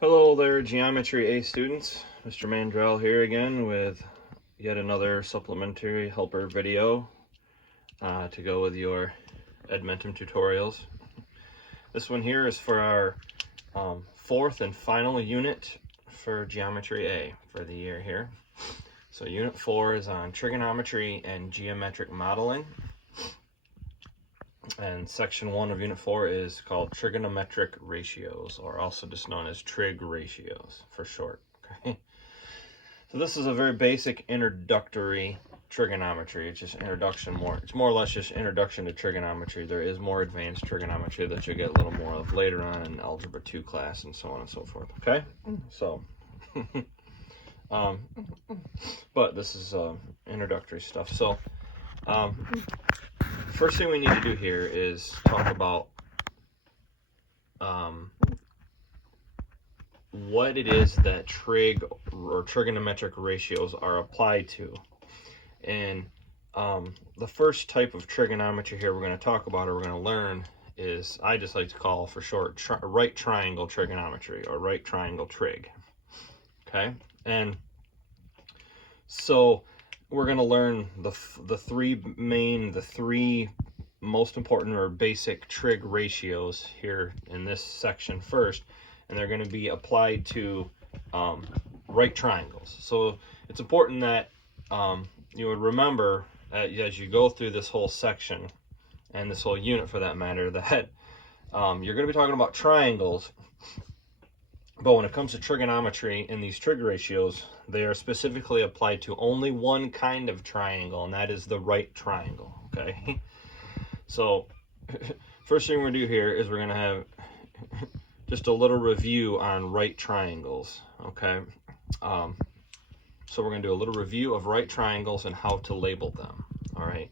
Hello there, Geometry A students. Mr. Mandrell here again with yet another supplementary helper video to go with your Edmentum tutorials. This one here is for our fourth and final unit for Geometry A for the year here. So Unit 4 is on trigonometry and geometric modeling. And Section 1 of Unit 4 is called Trigonometric Ratios, or also just known as trig ratios for short. Okay. So this is a very basic introductory trigonometry. It's just introduction it's more or less just introduction to trigonometry. There is more advanced trigonometry that you'll get a little more of later on in Algebra 2 class and so on and so forth. Okay. So but this is introductory stuff. So first thing we need to do here is talk about what it is that trig or trigonometric ratios are applied to. And the first type of trigonometry here we're going to talk about or we're going to learn is, I just like to call for short, right triangle trigonometry, or right triangle trig. Okay, and so we're going to learn the three most important or basic trig ratios here in this section first, and they're going to be applied to right triangles. So it's important that you would remember as you go through this whole section and this whole unit for that matter that you're going to be talking about triangles, but when it comes to trigonometry in these trig ratios, they are specifically applied to only one kind of triangle, and that is the right triangle. Okay. So first thing we're going to do here is we're going to have just a little review on right triangles. Okay. So we're going to do a little review of right triangles and how to label them. All right.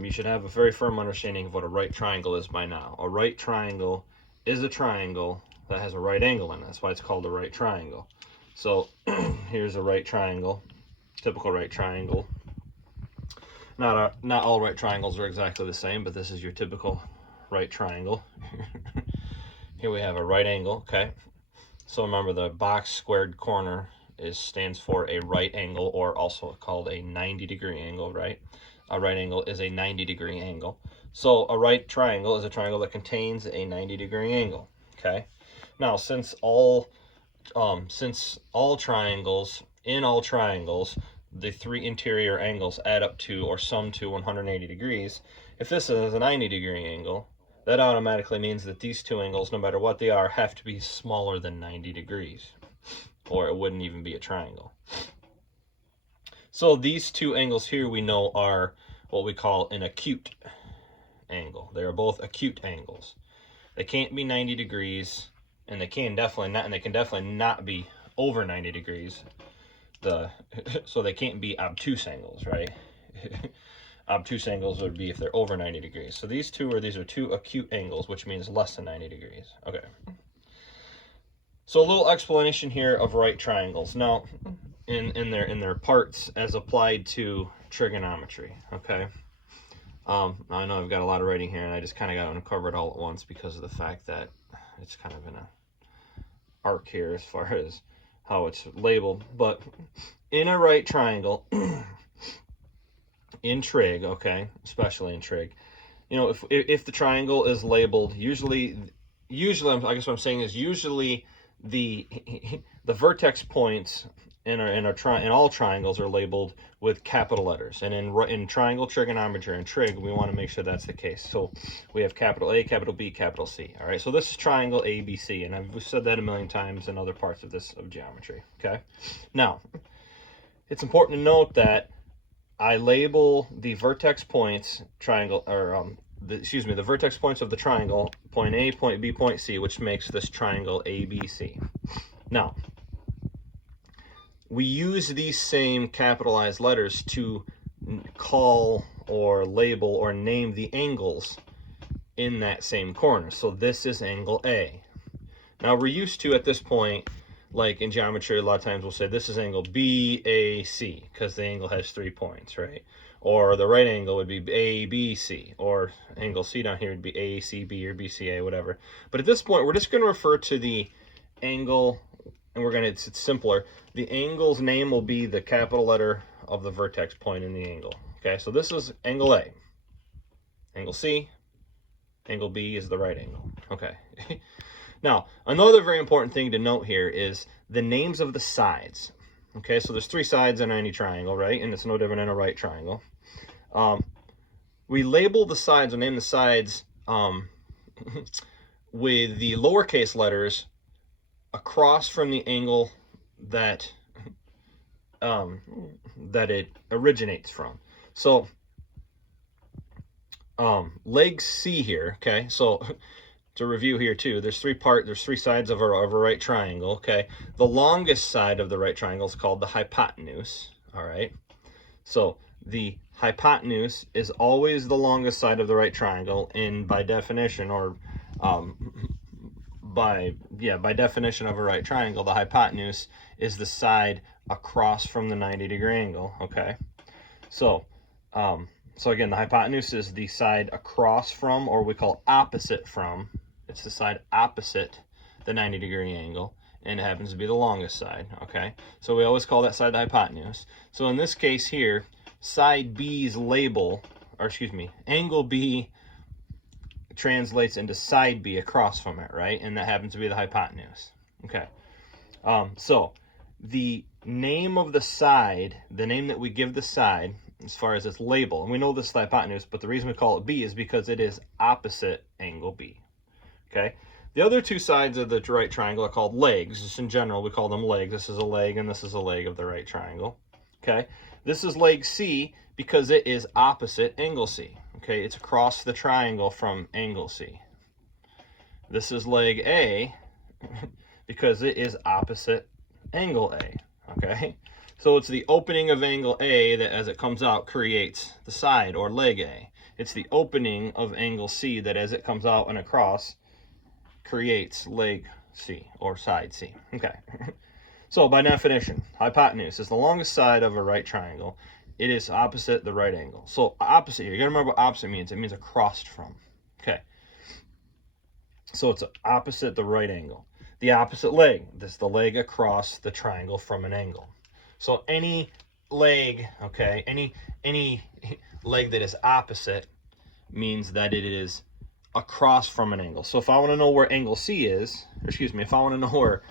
You should have a very firm understanding of what a right triangle is by now. A right triangle is a triangle that has a right angle in it. That's why it's called a right triangle. So here's a right triangle, typical right triangle. Not all right triangles are exactly the same, but this is your typical right triangle. Here we have a right angle. Okay. So remember, the box squared corner stands for a right angle, or also called a 90-degree angle, right? A right angle is a 90-degree angle. So a right triangle is a triangle that contains a 90-degree angle. Okay. Now, since all triangles, the three interior angles add up to or sum to 180 degrees, if this is a 90-degree angle, that automatically means that these two angles, no matter what they are, have to be smaller than 90 degrees, or it wouldn't even be a triangle. So these two angles here we know are what we call an acute angle. They are both acute angles. They can't be 90 degrees, and they can definitely not be over 90 degrees. So they can't be obtuse angles, right? Obtuse angles would be if they're over 90 degrees. So these are two acute angles, which means less than 90 degrees. Okay. So a little explanation here of right triangles. Now, in their parts as applied to trigonometry. Okay. I know I've got a lot of writing here, and I just kind of got to uncover it all at once because of the fact that it's kind of in a arc here as far as how it's labeled. But in a right triangle, in trig, okay, especially in trig, you know, if the triangle is labeled, usually I guess what I'm saying is usually the vertex points in all triangles are labeled with capital letters, and in triangle trigonometry and trig, we want to make sure that's the case. So we have capital A, capital B, capital C. All right, so this is triangle ABC, and I've said that a million times in other parts of geometry. Okay, now it's important to note that I label the vertex points the vertex points of the triangle, point A, point B, point C, which makes this triangle ABC. Now, we use these same capitalized letters to call or label or name the angles in that same corner. So this is angle A. Now, we're used to, at this point, like in geometry, a lot of times we'll say this is angle BAC because the angle has 3 points, right? Or the right angle would be ABC, or angle C down here would be ACB or BCA, whatever. But at this point, we're just going to refer to the angle and it's simpler. The angle's name will be the capital letter of the vertex point in the angle. Okay, so this is angle A. Angle C, angle B is the right angle. Okay. Now, another very important thing to note here is the names of the sides. Okay, so there's 3 sides in any triangle, right? And it's no different in a right triangle. We label the sides or name the sides with the lowercase letters across from the angle that that it originates from. So leg C here, okay, so to review here too, there's 3 sides of a right triangle. Okay, the longest side of the right triangle is called the hypotenuse. All right, so the hypotenuse is always the longest side of the right triangle, and by definition, or by definition of a right triangle, the hypotenuse is the side across from the 90-degree angle. Okay, so again, the hypotenuse is the side across from, or we call opposite from. It's the side opposite the 90-degree angle, and it happens to be the longest side. Okay, so we always call that side the hypotenuse. So in this case here, side B's label, or excuse me, angle B translates into side B across from it, right? And that happens to be the hypotenuse. Okay, so the name of the side, the name that we give the side as far as its label, and we know this is the hypotenuse, but the reason we call it B is because it is opposite angle B. Okay, the other 2 sides of the right triangle are called legs. Just in general, we call them legs. This is a leg and this is a leg of the right triangle. Okay, this is leg C because it is opposite angle C. Okay, it's across the triangle from angle C. This is leg A because it is opposite angle A. Okay, so it's the opening of angle A that as it comes out creates the side, or leg A. It's the opening of angle C that as it comes out and across creates leg C, or side C. Okay, so by definition, hypotenuse is the longest side of a right triangle. It is opposite the right angle. So opposite here, you gotta remember what opposite means. It means across from. Okay, so it's opposite the right angle. The opposite leg, this is the leg across the triangle from an angle. So any leg, okay, any leg that is opposite means that it is across from an angle. So if I want to know where angle C is, or excuse me, if I want to know where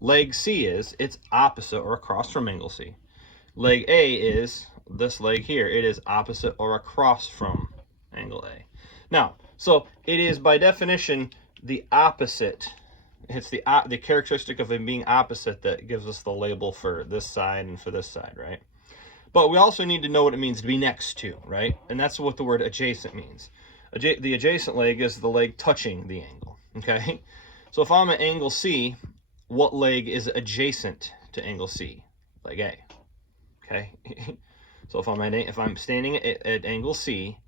leg C is, it's opposite or across from angle C. Leg A is this leg here. It is opposite or across from angle A. Now, so it is by definition the opposite. It's the characteristic of it being opposite that gives us the label for this side and for this side, right? But we also need to know what it means to be next to, right? And that's what the word adjacent means. The adjacent leg is the leg touching the angle, okay? So if I'm at angle C, what leg is adjacent to angle C? Leg A, okay? So if I'm standing at angle C,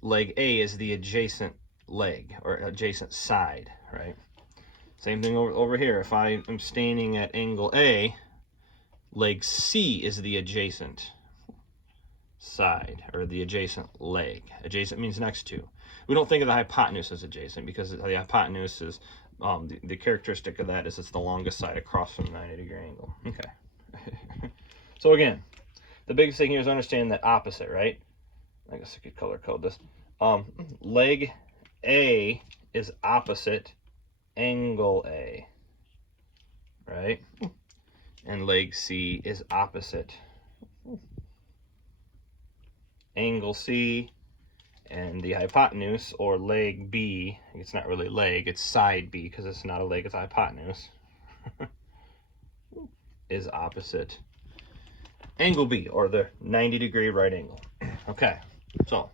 leg A is the adjacent leg, or adjacent side, right? Same thing over here. If I am standing at angle A, leg C is the adjacent side, or the adjacent leg. Adjacent means next to. We don't think of the hypotenuse as adjacent because the hypotenuse is, the characteristic of that is it's the longest side across from the 90-degree angle. Okay. So again, the biggest thing here is understand that opposite, right? I guess I could color code this. Leg A is opposite angle A, right? And leg C is opposite angle C, and the hypotenuse, or leg B, it's not really leg, it's side B because it's not a leg, it's a hypotenuse, is opposite angle B, or the 90-degree right angle. Okay, so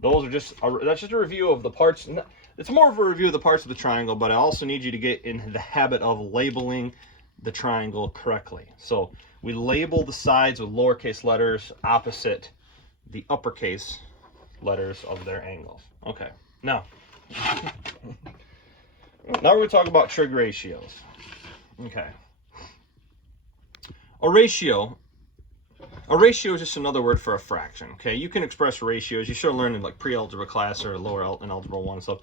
those are that's just a review of the parts. It's more of a review of the parts of the triangle, but I also need you to get in the habit of labeling the triangle correctly. So we label the sides with lowercase letters opposite the uppercase letters of their angles. Okay, now we're going to talk about trig ratios. Okay, a ratio is just another word for a fraction. Okay, you can express ratios. You should have learned in like pre-algebra class or lower in algebra 1 stuff.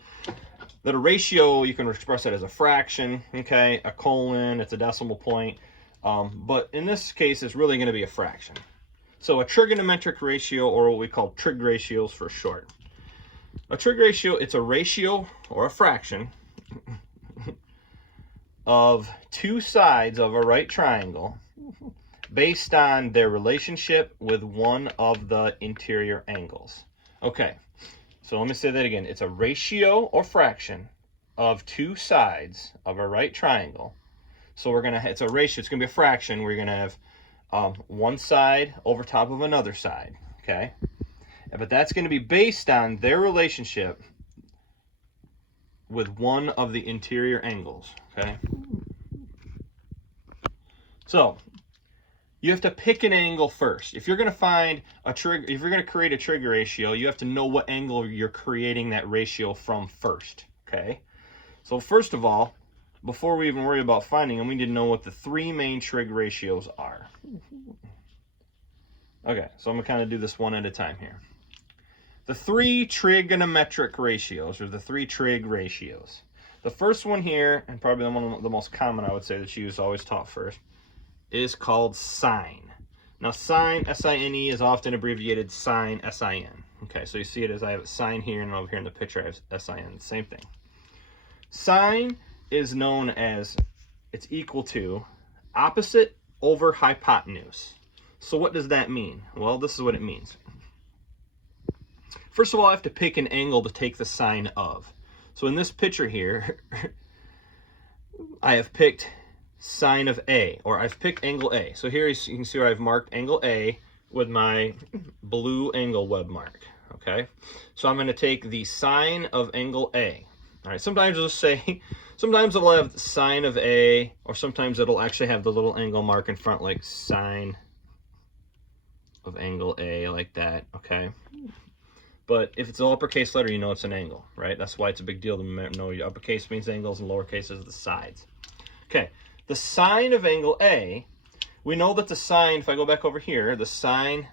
that a ratio, you can express it as a fraction, okay? A colon, it's a decimal point. But in this case, it's really going to be a fraction. So a trigonometric ratio, or what we call trig ratios for short. A trig ratio, it's a ratio or a fraction of two sides of a right triangle based on their relationship with one of the interior angles. Okay, so let me say that again. It's a ratio or fraction of two sides of a right triangle. So it's a ratio, it's gonna be a fraction. We're gonna have one side over top of another side, okay? But that's gonna be based on their relationship with one of the interior angles, okay? So you have to pick an angle first. If you're going to find a trig, if you're going to create a trig ratio, you have to know what angle you're creating that ratio from first, okay? So first of all, before we even worry about finding them, we need to know what the three main trig ratios are. Okay, so I'm going to kind of do this one at a time here. The three trigonometric ratios, or the three trig ratios. The first one here, and probably one of the most common, I would say, that's used, always taught first, is called sine. Now sine, S-I-N-E, is often abbreviated sine, S-I-N. Okay, so you see it as I have sine here, and over here in the picture I have S-I-N, same thing. Sine is known as, it's equal to opposite over hypotenuse. So what does that mean? Well, this is what it means. First of all, I have to pick an angle to take the sine of. So in this picture here, I have picked sine of A, or I've picked angle A. So here you can see where I've marked angle A with my blue angle web mark, okay? So I'm going to take the sine of angle A. All right, sometimes it'll say, sometimes it'll have sine of A, or sometimes it'll actually have the little angle mark in front, like sine of angle A, like that, okay? But if it's an uppercase letter, you know it's an angle, right? That's why it's a big deal to know your uppercase means angles and lowercase is the sides. Okay, the sine of angle A, we know that the sine, if I go back over here, the sine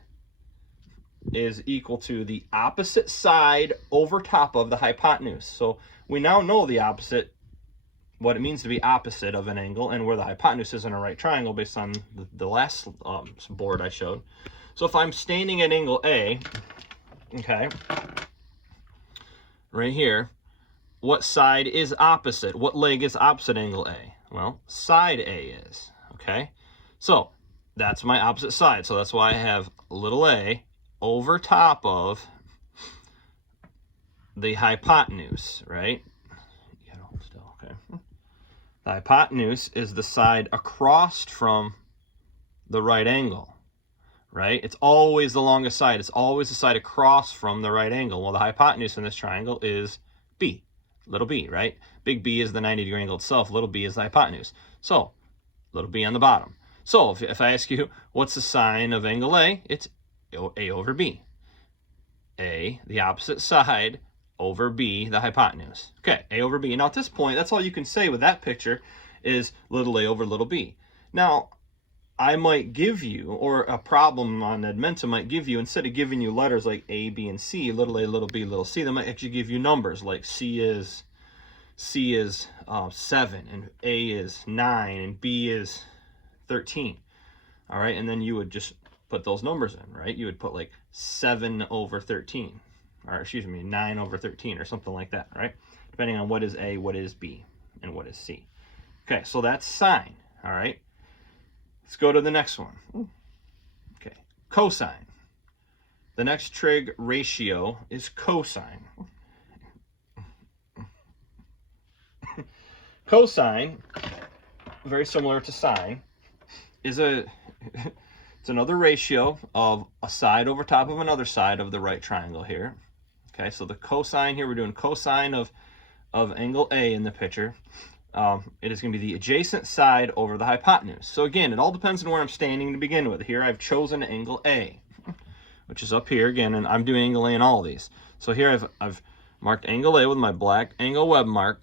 is equal to the opposite side over top of the hypotenuse. So we now know the opposite, what it means to be opposite of an angle, and where the hypotenuse is in a right triangle based on the last board I showed. So if I'm standing at angle A, okay, right here, what side is opposite? What leg is opposite angle A? Well, side A is, okay? So that's my opposite side. So that's why I have little a over top of the hypotenuse, right? Okay. The hypotenuse is the side across from the right angle, right? It's always the longest side. It's always the side across from the right angle. Well, the hypotenuse in this triangle is B, little b, right? Big B is the 90-degree angle itself. Little b is the hypotenuse. So, little b on the bottom. So, if I ask you, what's the sine of angle A? It's A over B. A, the opposite side, over B, the hypotenuse. Okay, A over B. Now, at this point, that's all you can say with that picture is little a over little b. Now, I might give you, or a problem on Edmenta might give you, instead of giving you letters like A, B, and C, little a, little b, little c, they might actually give you numbers like C is 7, and A is 9, and B is 13. All right, and then you would just put those numbers in, right? You would put like 7 over 13, or excuse me, 9 over 13, or something like that, right? Depending on what is A, what is B, and what is C. Okay, so that's sine, all right? Let's go to the next one. Okay, cosine. The next trig ratio is cosine. Cosine, very similar to sine, is it's another ratio of a side over top of another side of the right triangle here. Okay, so the cosine here, we're doing cosine of angle A in the picture. It is going to be the adjacent side over the hypotenuse. So again, it all depends on where I'm standing to begin with. Here I've chosen angle A, which is up here again, and I'm doing angle A in all of these. So here I've marked angle A with my black angle web mark,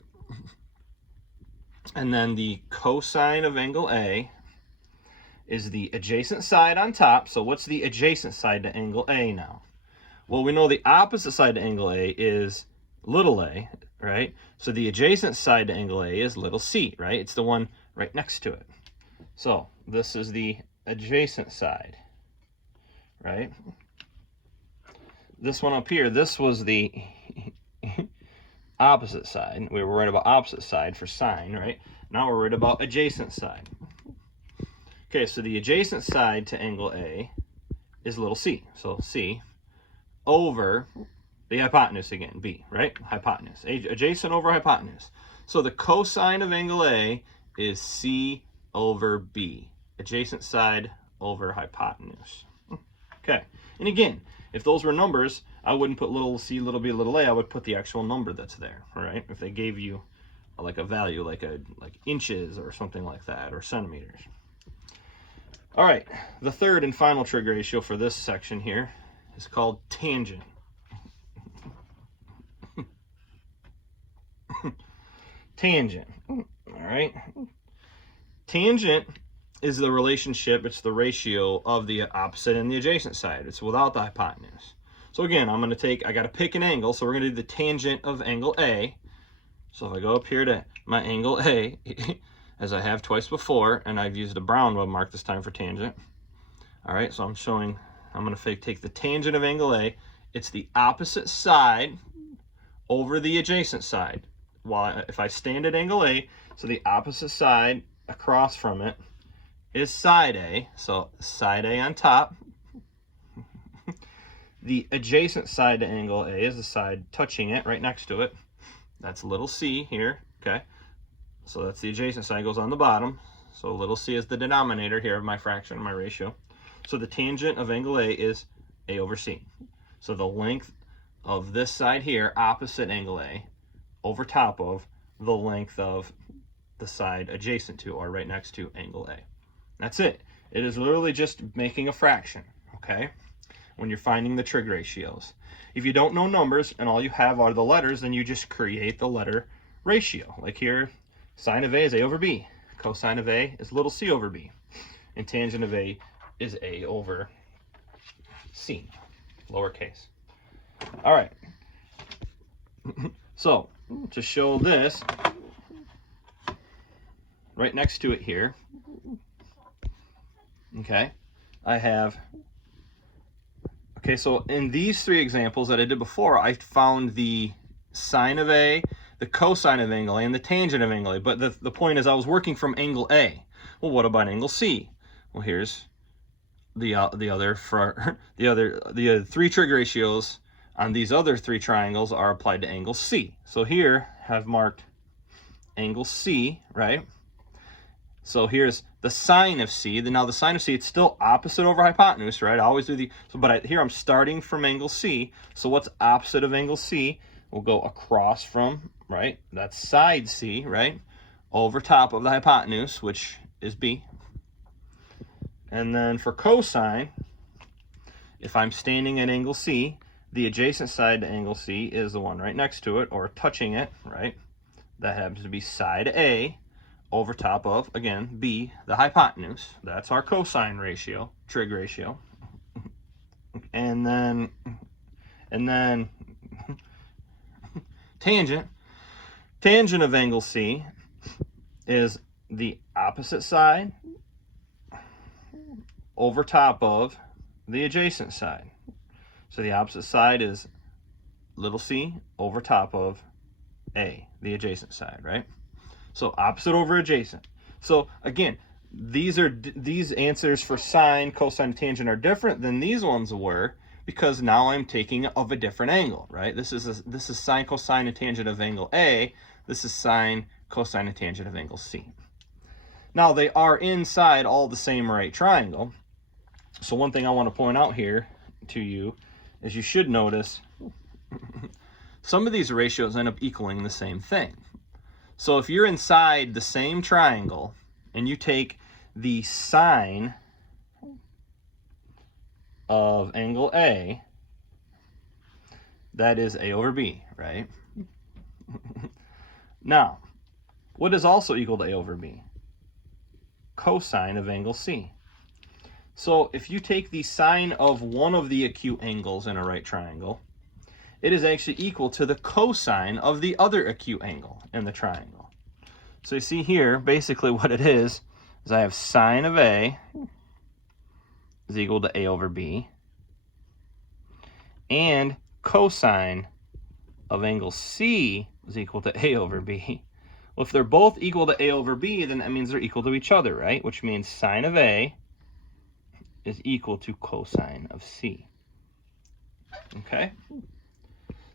and then the cosine of angle A is the adjacent side on top. So what's the adjacent side to angle A now? Well, we know the opposite side to angle A is little a, right? So the adjacent side to angle A is little c, right? It's the one right next to it. So this is the adjacent side, right? This one up here, this was the opposite side. We were worried about opposite side for sine, right? Now we're worried about adjacent side. Okay, so the adjacent side to angle A is little c. So c over the hypotenuse again, b, right? Hypotenuse. Adjacent over hypotenuse. So the cosine of angle A is c over b. Adjacent side over hypotenuse. Okay, and again, if those were numbers, I wouldn't put little c, little b, little a. I would put the actual number that's there, all right? If they gave you like a value, like inches or something like that, or centimeters. All right, the third and final trig ratio for this section here is called tangent. Tangent, all right? Tangent is the relationship, it's the ratio of the opposite and the adjacent side. It's without the hypotenuse. So again, I got to pick an angle, so we're going to do the tangent of angle A. So if I go up here to my angle A, as I have twice before, and I've used a brown web mark this time for tangent. All right, so I'm going to take the tangent of angle A. It's the opposite side over the adjacent side. If I stand at angle A, so the opposite side across from it is side A, so side A on top. The adjacent side to angle A is the side touching it, right next to it. That's little c here, okay? So that's the adjacent side, goes on the bottom. So little c is the denominator here of my fraction, my ratio. So the tangent of angle A is A over c. So the length of this side here, opposite angle A, over top of the length of the side adjacent to or right next to angle A. That's it. It is literally just making a fraction, okay? When you're finding the trig ratios. If you don't know numbers and all you have are the letters, then you just create the letter ratio. Like here, sine of A is A over B. Cosine of A is little c over B. And tangent of A is A over C, lowercase. All right. So, to show this, right next to it here, okay, I have, okay, so in these three examples that I did before, I found the sine of A, the cosine of angle A, and the tangent of angle A. But the point is I was working from angle A. Well, what about angle C? Well, here's the three trig ratios on these other three triangles are applied to angle C. So here I've marked angle C, right? So here's the sine of C. Now the sine of C, it's still opposite over hypotenuse, right? I always do here I'm starting from angle C. So what's opposite of angle C? We'll go across from, right? That's side C, right? Over top of the hypotenuse, which is B. And then for cosine, if I'm standing at angle C, the adjacent side to angle C is the one right next to it, or touching it, right? That happens to be side A over top of, again, B, the hypotenuse. That's our cosine ratio, trig ratio. And then tangent. Tangent of angle C is the opposite side over top of the adjacent side. So the opposite side is little c over top of A, the adjacent side, right? So opposite over adjacent. So again, these answers for sine, cosine, and tangent are different than these ones were because now I'm taking of a different angle, right? This is sine, cosine, and tangent of angle A. This is sine, cosine, and tangent of angle C. Now they are inside all the same right triangle. So one thing I want to point out here to you is you should notice some of these ratios end up equaling the same thing. So if you're inside the same triangle and you take the sine of angle A, that is A over B, right? Now, what is also equal to A over B? Cosine of angle C. So if you take the sine of one of the acute angles in a right triangle it is actually equal to the cosine of the other acute angle in the triangle. So you see here, basically what it is I have sine of A is equal to A over B, and cosine of angle C is equal to A over B. Well, if they're both equal to A over B, then that means they're equal to each other, right? Which means sine of A is equal to cosine of C. Okay?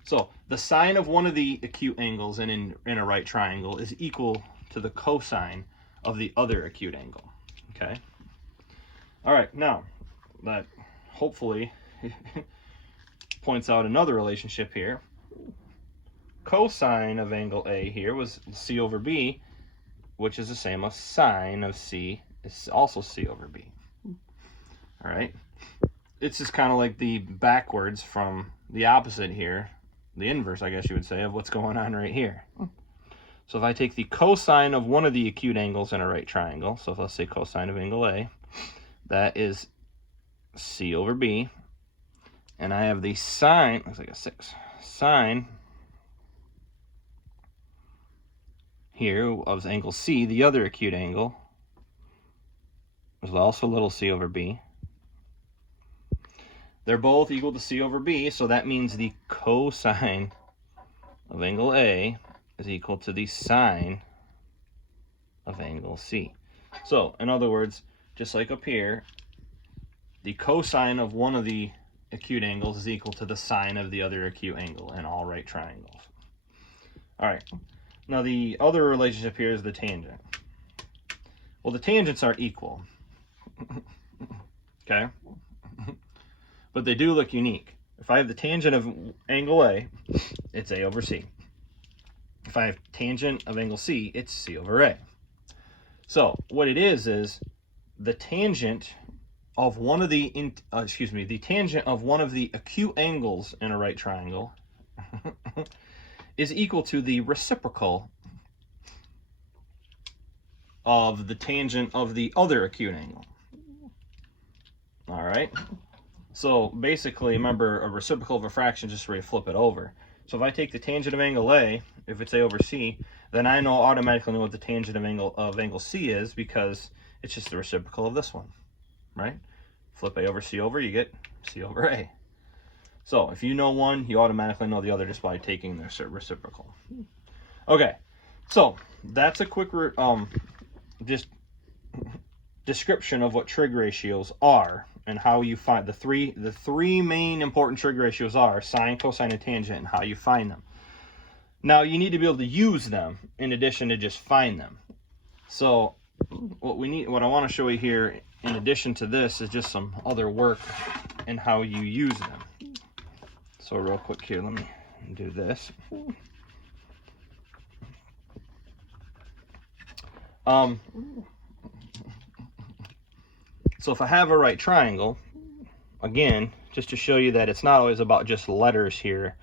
So the sine of one of the acute angles in a right triangle is equal to the cosine of the other acute angle. Okay? All right, now that hopefully points out another relationship here. Cosine of angle A here was C over B, which is the same as sine of C is also C over B. All right, it's just kind of like the backwards from the opposite here, the inverse, I guess you would say, of what's going on right here. So if I take the cosine of one of the acute angles in a right triangle, so if let's say cosine of angle A, that is C over B, and I have the sine, looks like a 6, sine here of angle C, the other acute angle, is also little c over b. They're both equal to c over b, so that means the cosine of angle A is equal to the sine of angle C. So, in other words, just like up here, the cosine of one of the acute angles is equal to the sine of the other acute angle in all right triangles. All right, now the other relationship here is the tangent. Well, the tangents aren't equal, okay? But they do look unique. If I have the tangent of angle A, it's A over C. If I have tangent of angle C, it's C over A. So what it is the tangent of one of the the tangent of one of the acute angles in a right triangle is equal to the reciprocal of the tangent of the other acute angle. All right. So basically, remember, a reciprocal of a fraction just where you flip it over. So if I take the tangent of angle A, if it's A over C, then I automatically know what the tangent of angle C is, because it's just the reciprocal of this one, right? Flip A over C over, you get C over A. So if you know one, you automatically know the other just by taking the reciprocal. Okay, so that's a quick just description of what trig ratios are and how you find the three main important trig ratios are sine, cosine, and tangent, and how you find them. Now you need to be able to use them in addition to just find them. So what I want to show you here in addition to this is just some other work and how you use them. So real quick here, let me do this. So if I have a right triangle, again, just to show you that it's not always about just letters here.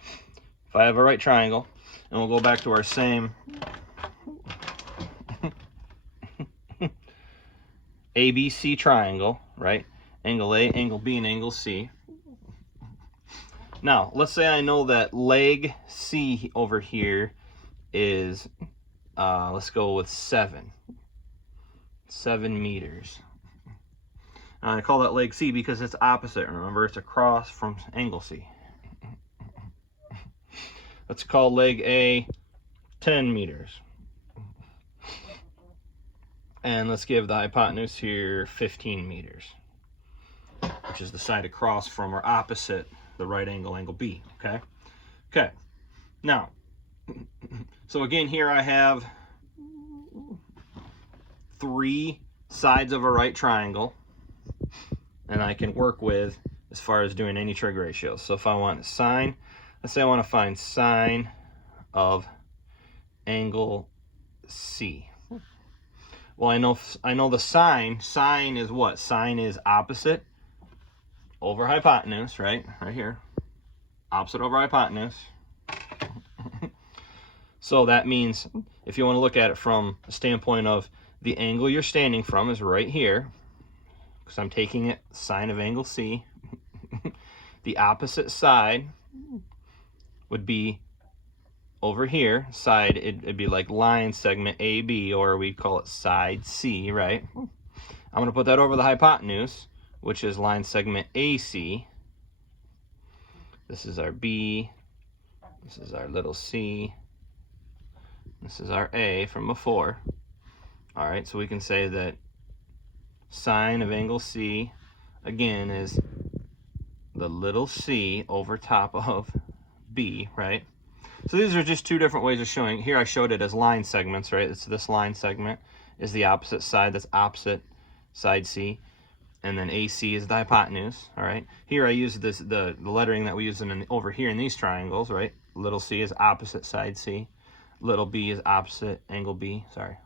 If I have a right triangle, and we'll go back to our same ABC triangle, right? Angle A, angle B, and angle C. Now, let's say I know that leg C over here is, let's go with 7 meters. I call that leg C because it's opposite. Remember, it's across from angle C. Let's call leg A 10 meters. And let's give the hypotenuse here 15 meters, which is the side across from or opposite the right angle B, okay? Okay, now, so again, here I have 3 sides of a right triangle, and I can work with as far as doing any trig ratios. So if I want sine, let's say I want to find sine of angle C. Well, I know the sine. Sine is what? Sine is opposite over hypotenuse, right? Right here. Opposite over hypotenuse. So that means if you want to look at it from a standpoint of the angle you're standing from is right here, because I'm taking it sine of angle C. The opposite side would be over here, side, it'd be like line segment AB, or we'd call it side C, right? I'm going to put that over the hypotenuse, which is line segment AC. This is our B, this is our little c, this is our A from before. All right, so we can say that sine of angle C, again, is the little c over top of B, right? So these are just two different ways of showing. Here I showed it as line segments, right? It's this line segment is the opposite side, that's opposite side C. And then AC is the hypotenuse, all right? Here I use this the lettering that we use over here in these triangles, right? Little c is opposite side C. Little b is opposite angle B, sorry.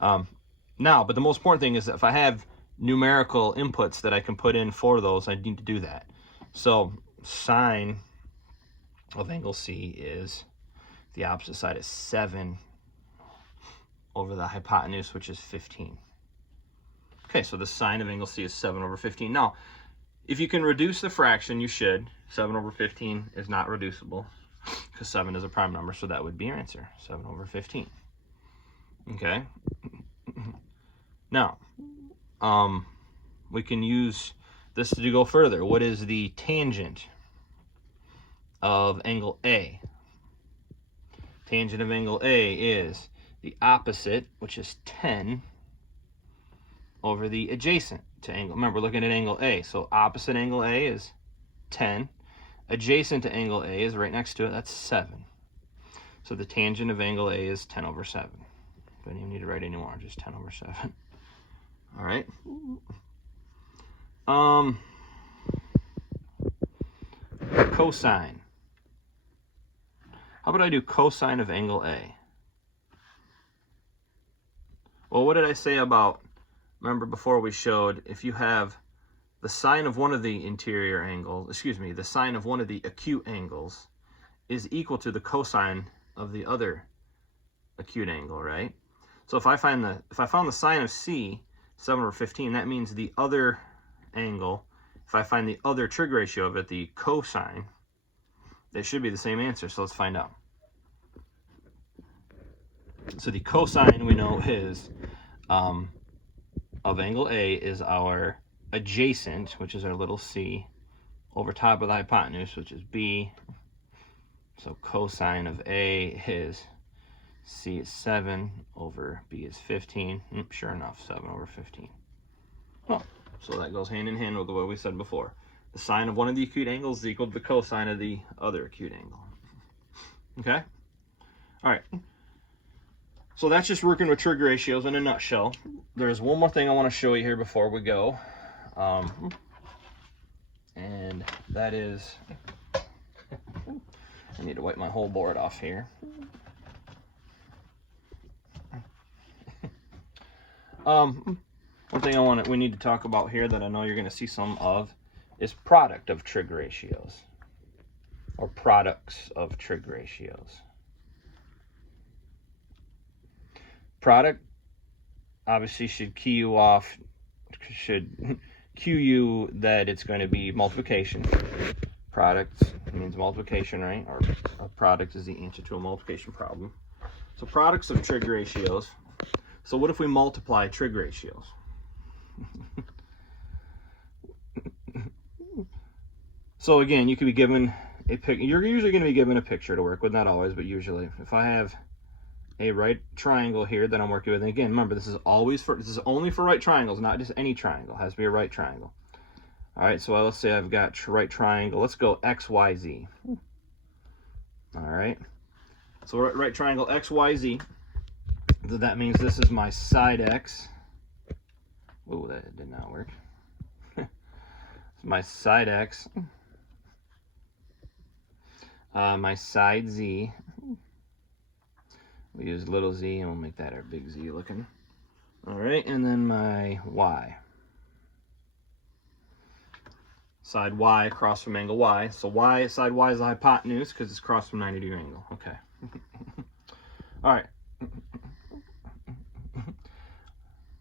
Now, but the most important thing is that if I have numerical inputs that I can put in for those, I need to do that. So sine of angle C is, the opposite side is 7 over the hypotenuse, which is 15. Okay, so the sine of angle C is 7 over 15. Now, if you can reduce the fraction, you should. 7 over 15 is not reducible because 7 is a prime number, so that would be your answer, 7 over 15. Okay. Now, we can use this to go further. What is the tangent of angle A? Tangent of angle A is the opposite, which is 10, over the adjacent to angle. Remember, we're looking at angle A, so opposite angle A is 10. Adjacent to angle A is right next to it, that's 7. So the tangent of angle A is 10 over 7. Don't even need to write anymore, just 10 over 7. All right. Cosine. How about I do cosine of angle A? Well, what did I say about, remember before we showed, if you have the sine of one of the interior angles, the sine of one of the acute angles is equal to the cosine of the other acute angle, right? So if I found the sine of C, 7 over 15, that means the other angle, if I find the other trig ratio of it, the cosine, it should be the same answer. So let's find out. So the cosine we know is of angle A is our adjacent, which is our little c, over top of the hypotenuse, which is B. So cosine of A is C is 7 over B is 15. Sure enough, 7 over 15. Well, so that goes hand in hand with what we said before. The sine of one of the acute angles is equal to the cosine of the other acute angle. Okay? All right. So that's just working with trig ratios in a nutshell. There's one more thing I want to show you here before we go. And that is, I need to wipe my whole board off here. One thing we need to talk about here that I know you're going to see some of is product of trig ratios, or products of trig ratios. Product obviously should cue you off, should cue you that it's going to be multiplication. Product means multiplication, right? Or a product is the answer to a multiplication problem. So products of trig ratios. So what if we multiply trig ratios? So again, you could be given a picture. You're usually going to be given a picture to work with, not always, but usually. If I have a right triangle here that I'm working with, and again, remember, this is only for right triangles, not just any triangle. It has to be a right triangle. All right, so let's say I've got right triangle. Let's go X, Y, Z. All right. So right triangle X, Y, Z. That means this is my side X. Oh, that did not work. It's my side X. My side Z. We use little z and we'll make that our big Z looking. All right, and then my Y. Side Y across from angle Y. So side Y is the hypotenuse because it's across from 90-degree angle. Okay. All right.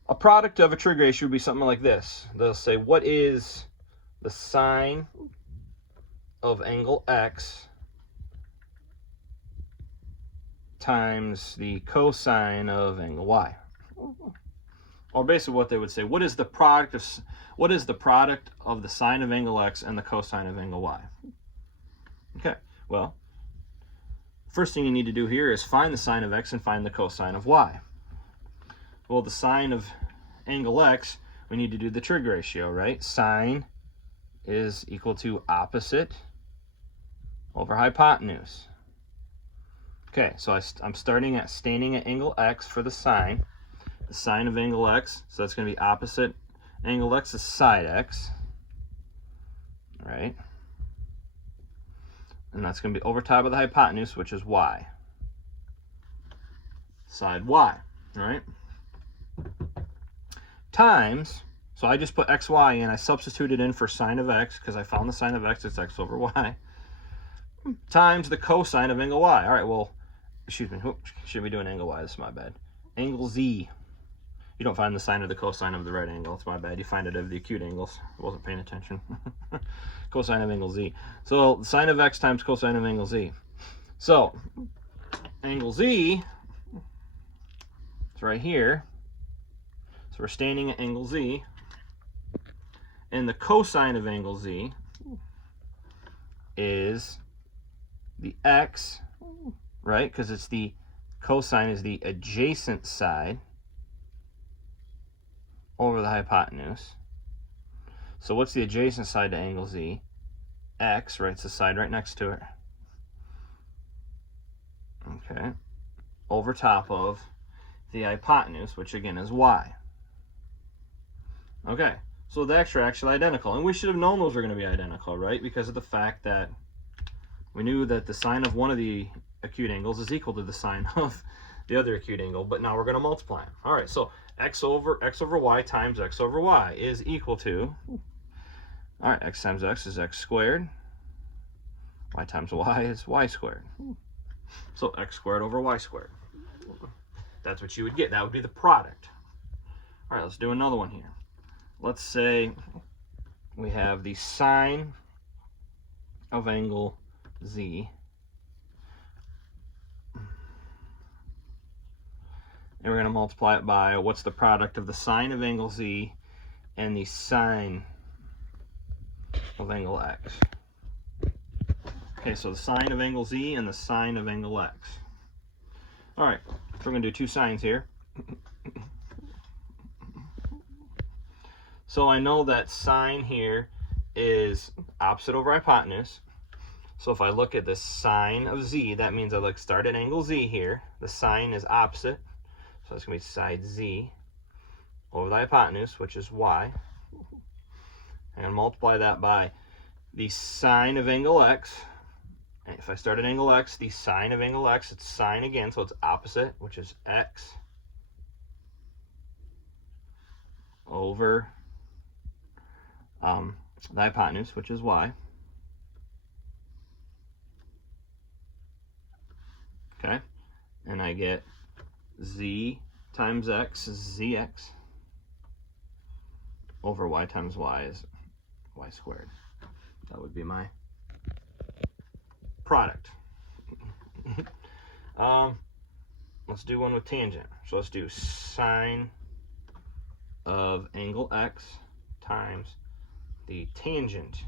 A product of a trig ratio would be something like this. They'll say, what is the sine of angle X times the cosine of angle y. Or basically what they would say, what is the product of the sine of angle x and the cosine of angle y? Okay, well, first thing you need to do here is find the sine of x and find the cosine of y. Well, the sine of angle x, we need to do the trig ratio, right? Sine is equal to opposite over hypotenuse. Okay, so I'm standing at angle x for the sine. The sine of angle x, so that's going to be opposite angle x is side x, right? And that's going to be over top of the hypotenuse, which is y. Side y, right? Times, so I just put xy in, I substituted in for sine of x because I found the sine of x, it's x over y, times the cosine of angle y. All right, well, excuse me, should be doing angle y, this is my bad. Angle z. You don't find the sine or the cosine of the right angle. It's my bad. You find it of the acute angles. I wasn't paying attention. Cosine of angle z. So sine of x times cosine of angle z. So angle z is right here. So we're standing at angle z. And the cosine of angle z is the x, right? Because it's the cosine is the adjacent side over the hypotenuse. So what's the adjacent side to angle z? X, right? It's the side right next to it. Okay. Over top of the hypotenuse, which again is y. Okay. So the x are actually identical. And we should have known those were going to be identical, right? Because of the fact that we knew that the sine of one of the acute angles is equal to the sine of the other acute angle, but now we're going to multiply them. All right, so x over y times x over y is equal to, all right, x times x is x squared, y times y is y squared. So x squared over y squared. That's what you would get. That would be the product. All right, let's do another one here. Let's say we have the sine of angle z, and we're going to multiply it by what's the product of the sine of angle z and the sine of angle x. Okay, so the sine of angle z and the sine of angle x. All right, so we're going to do two sines here. So I know that sine here is opposite over hypotenuse. So if I look at the sine of z, that means I start at angle z here. The sine is opposite. So that's going to be side z over the hypotenuse, which is y. And multiply that by the sine of angle x. And if I start at angle x, the sine of angle x, it's sine again, so it's opposite, which is x over the hypotenuse, which is y. Okay, and I get z times x is zx over y times y is y squared. That would be my product. Let's do one with tangent. So let's do sine of angle x times the tangent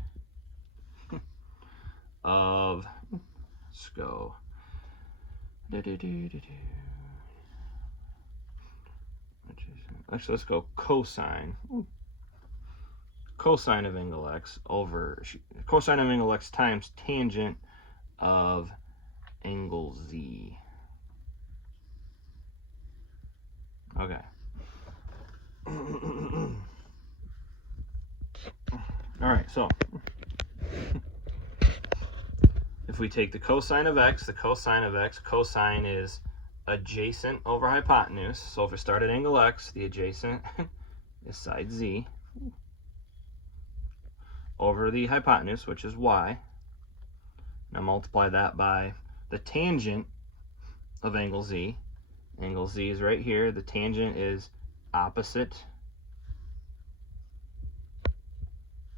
of, let's go, actually let's go cosine of angle x over cosine of angle x times tangent of angle z. Okay. All right, so if we take the cosine of x, cosine is adjacent over hypotenuse. So if we start at angle x, the adjacent is side z over the hypotenuse, which is y. Now multiply that by the tangent of angle z. Angle z is right here. The tangent is opposite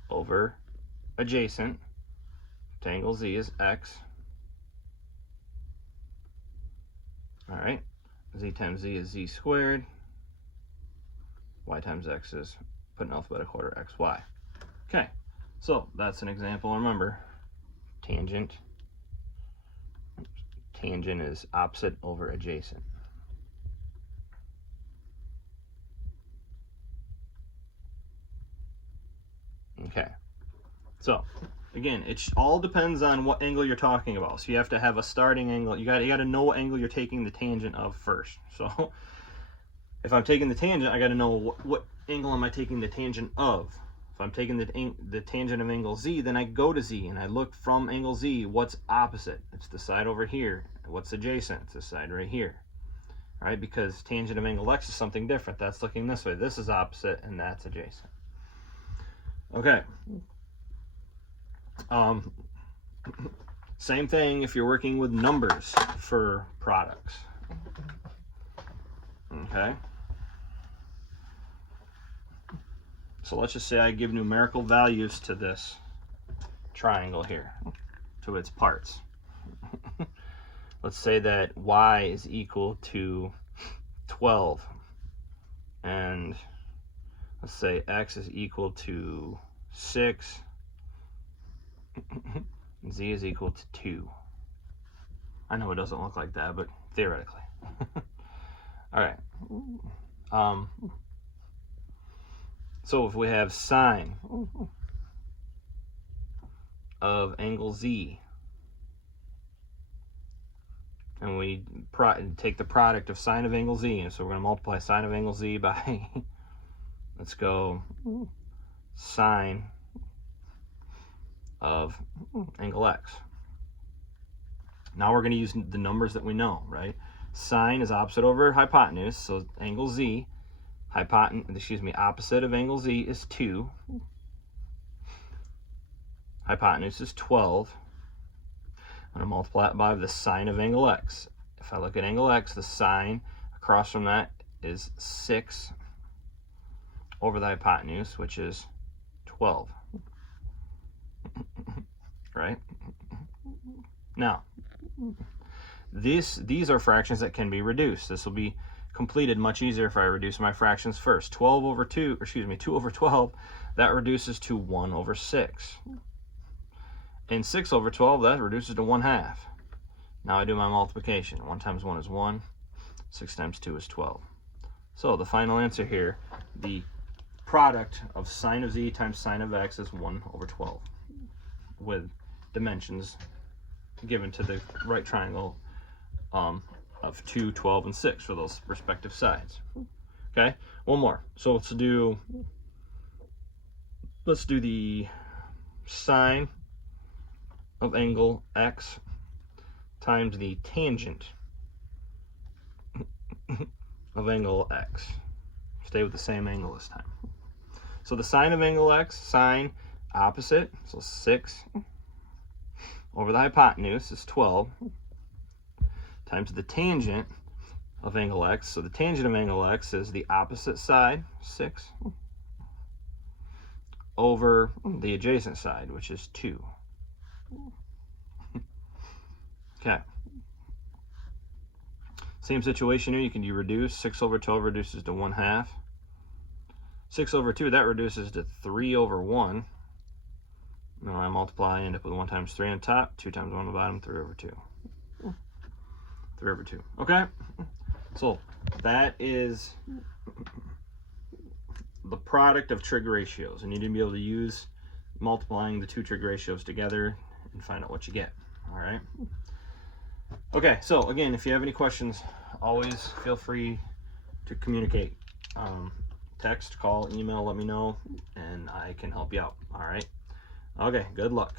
over adjacent. To angle z is x All right, z times z is z squared. Y times x is, put in alphabetical order, xy. Okay, so that's an example. Remember, tangent is opposite over adjacent. Okay, so again, it all depends on what angle you're talking about. So you have to have a starting angle. You got to know what angle you're taking the tangent of first. So if I'm taking the tangent, I got to know what angle am I taking the tangent of. If I'm taking the tangent of angle z, then I go to z and I look from angle z, what's opposite? It's the side over here. What's adjacent? It's the side right here. All right, because tangent of angle x is something different. That's looking this way. This is opposite and that's adjacent. Okay. Same thing if you're working with numbers for products. Okay. So let's just say I give numerical values to this triangle here, to its parts. Let's say that y is equal to 12, and let's say x is equal to 6, and z is equal to 2. I know it doesn't look like that, but theoretically. All right. So if we have sine of angle z, and we take the product of sine of angle z, and so we're going to multiply sine of angle z by, let's go, sine of angle x. Now we're going to use the numbers that we know, right? Sine is opposite over hypotenuse, so angle z, opposite of angle z is 2. Hypotenuse is 12. I'm going to multiply it by the sine of angle x. If I look at angle x, the sine across from that is 6 over the hypotenuse, which is 12. Right? Now, these are fractions that can be reduced. This will be completed much easier if I reduce my fractions first. 2 over 12, that reduces to 1 over 6. And 6 over 12, that reduces to 1/2. Now I do my multiplication. 1 times 1 is 1. 6 times 2 is 12. So the final answer here, the product of sine of z times sine of x is 1 over 12, with dimensions given to the right triangle of 2, 12, and 6 for those respective sides. Okay, one more. So let's do the sine of angle x times the tangent of angle x. Stay with the same angle this time. So the sine of angle x, sine opposite, so 6 over the hypotenuse is 12, times the tangent of angle x. So the tangent of angle x is the opposite side, 6, over the adjacent side, which is 2. Okay. Same situation here. You can reduce. 6 over 12 reduces to 1/2. 6 over 2, that reduces to 3 over 1. Now I multiply, I end up with 1 times 3 on top, 2 times 1 on the bottom, 3 over 2. 3 over 2. Okay? So that is the product of trig ratios. And you need to be able to use multiplying the two trig ratios together and find out what you get. All right? Okay, so again, if you have any questions, always feel free to communicate. Text, call, email, let me know, and I can help you out. All right? Okay, good luck.